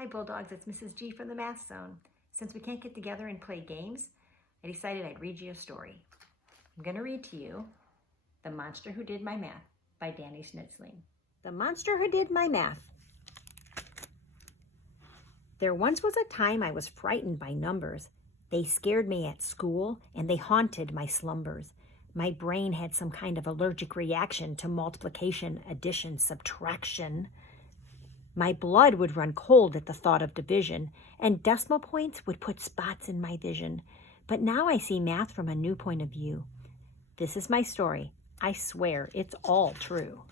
Hi Bulldogs, it's Mrs. G from the Math Zone. Since we can't get together and play games, I decided I'd read you a story. I'm going to read to you The Monster Who Did My Math by Danny Schnitzling. The Monster Who Did My Math. There once was a time I was frightened by numbers. They scared me at school and they haunted my slumbers. My brain had some kind of allergic reaction to multiplication, addition, subtraction. My blood would run cold at the thought of division, and decimal points would put spots in my vision. But now I see math from a new point of view. This is my story. I swear it's all true.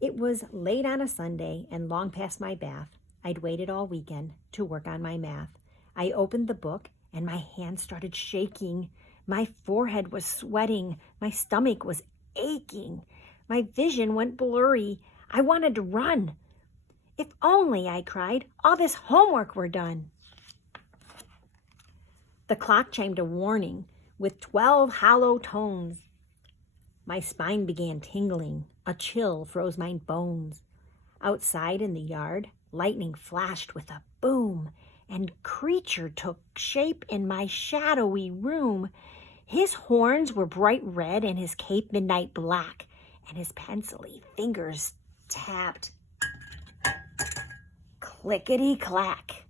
It was late on a Sunday and long past my bath. I'd waited all weekend to work on my math. I opened the book and my hands started shaking. My forehead was sweating. My stomach was aching. My vision went blurry. I wanted to run. If only, I cried, all this homework were done. The clock chimed a warning with 12 hollow tones. My spine began tingling. A chill froze my bones. Outside in the yard, lightning flashed with a boom, and creature took shape in my shadowy room. His horns were bright red and his cape midnight black, and his pencil-y fingers tapped. Clickety-clack.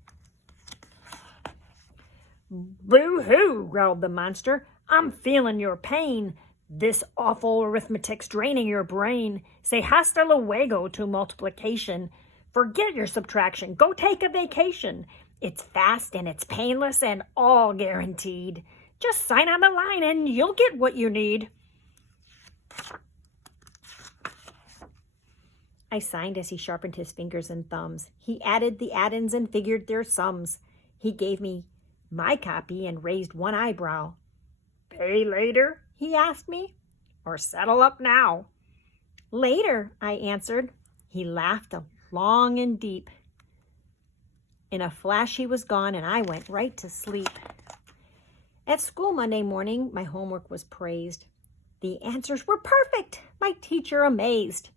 "Boo-hoo," growled the monster. "I'm feeling your pain. This awful arithmetic's draining your brain. Say hasta luego to multiplication. Forget your subtraction. Go take a vacation. It's fast and it's painless and all guaranteed. Just sign on the line and you'll get what you need." I signed as he sharpened his fingers and thumbs. He added the add-ins and figured their sums. He gave me my copy and raised one eyebrow. "Pay later?" he asked me, "or settle up now?" "Later," I answered. He laughed long and deep. In a flash he was gone and I went right to sleep. At school Monday morning, my homework was praised. The answers were perfect, my teacher amazed.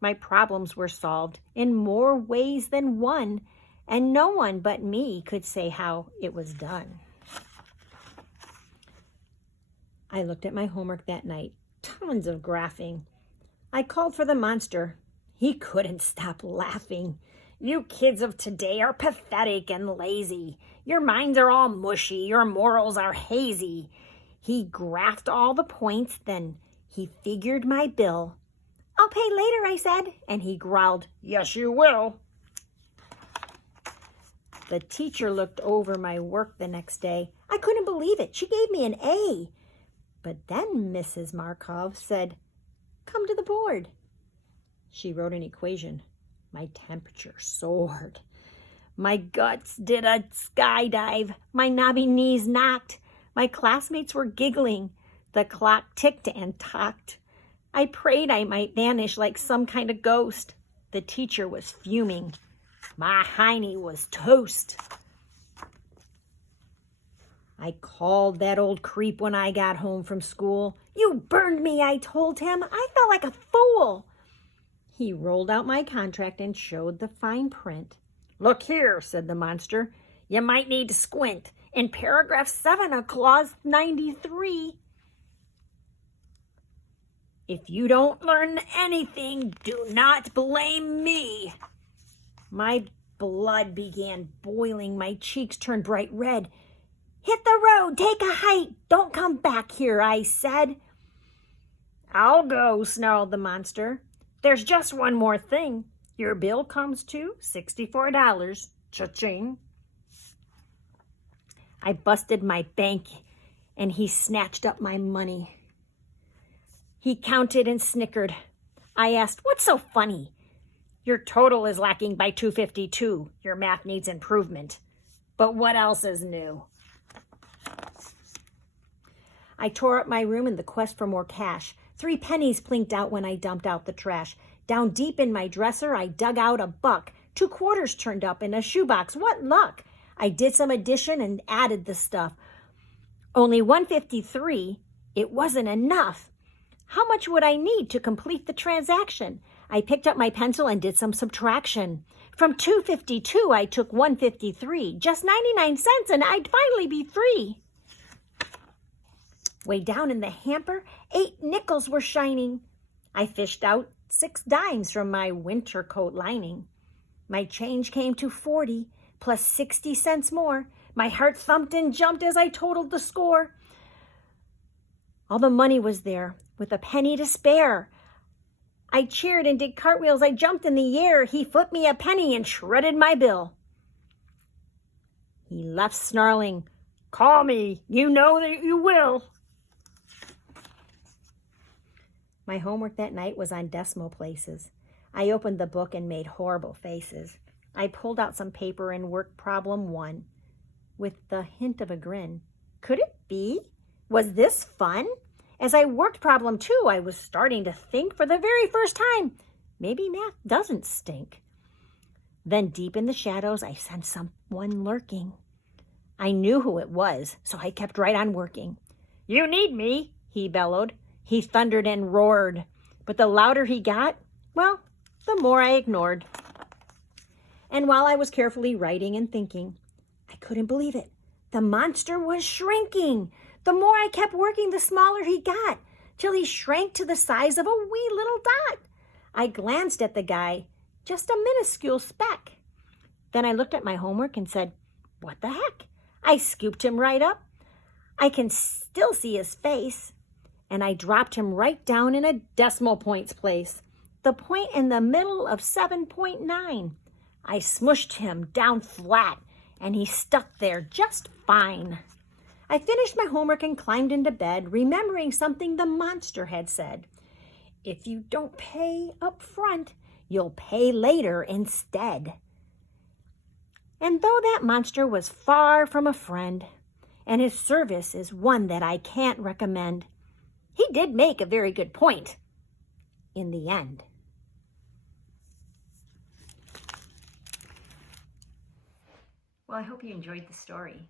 My problems were solved in more ways than one, and no one but me could say how it was done. I looked at my homework that night, tons of graphing. I called for the monster. He couldn't stop laughing. "You kids of today are pathetic and lazy. Your minds are all mushy, your morals are hazy." He graphed all the points, then he figured my bill. "I'll pay later," I said, and he growled, "Yes, you will." The teacher looked over my work the next day. I couldn't believe it. She gave me an A. But then Mrs. Markov said, "Come to the board." She wrote an equation. My temperature soared. My guts did a skydive. My knobby knees knocked. My classmates were giggling. The clock ticked and tocked. I prayed I might vanish like some kind of ghost. The teacher was fuming. My hiney was toast. I called that old creep when I got home from school. "You burned me," I told him. "I felt like a fool." He rolled out my contract and showed the fine print. "Look here," said the monster. "You might need to squint. In paragraph 7 of clause 93. If you don't learn anything, do not blame me." My blood began boiling. My cheeks turned bright red. "Hit the road, take a hike. Don't come back here," I said. "I'll go," snarled the monster. "There's just one more thing. Your bill comes to $64. Cha-ching." I busted my bank and he snatched up my money. He counted and snickered. I asked, "What's so funny?" "Your total is lacking by 252. Your math needs improvement. But what else is new?" I tore up my room in the quest for more cash. 3 pennies plinked out when I dumped out the trash. Down deep in my dresser, I dug out a buck. 2 quarters turned up in a shoebox. What luck! I did some addition and added the stuff. Only 153. It wasn't enough. How much would I need to complete the transaction? I picked up my pencil and did some subtraction. From 252, I took 153, just 99 cents, and I'd finally be free. Way down in the hamper, 8 nickels were shining. I fished out 6 dimes from my winter coat lining. My change came to 40, plus 60 cents more. My heart thumped and jumped as I totaled the score. All the money was there, with a penny to spare. I cheered and did cartwheels. I jumped in the air. He flipped me a penny and shredded my bill. He left snarling, "Call me, you know that you will." My homework that night was on decimal places. I opened the book and made horrible faces. I pulled out some paper and worked problem 1 with the hint of a grin. Could it be? Was this fun? As I worked problem 2, I was starting to think for the very first time, maybe math doesn't stink. Then deep in the shadows, I sensed someone lurking. I knew who it was, so I kept right on working. "You need me," he bellowed. He thundered and roared, but the louder he got, well, the more I ignored. And while I was carefully writing and thinking, I couldn't believe it. The monster was shrinking. The more I kept working, the smaller he got, till he shrank to the size of a wee little dot. I glanced at the guy, just a minuscule speck. Then I looked at my homework and said, "What the heck?" I scooped him right up. I can still see his face. And I dropped him right down in a decimal points place, the point in the middle of 7.9. I smushed him down flat, and he stuck there just fine. I finished my homework and climbed into bed, remembering something the monster had said. If you don't pay up front, you'll pay later instead. And though that monster was far from a friend, and his service is one that I can't recommend, he did make a very good point in the end. Well, I hope you enjoyed the story.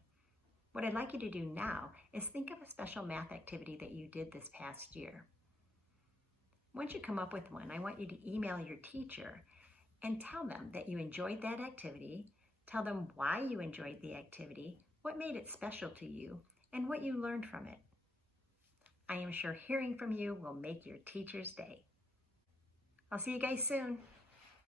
What I'd like you to do now is think of a special math activity that you did this past year. Once you come up with one, I want you to email your teacher and tell them that you enjoyed that activity, tell them why you enjoyed the activity, what made it special to you, and what you learned from it. I am sure hearing from you will make your teacher's day. I'll see you guys soon.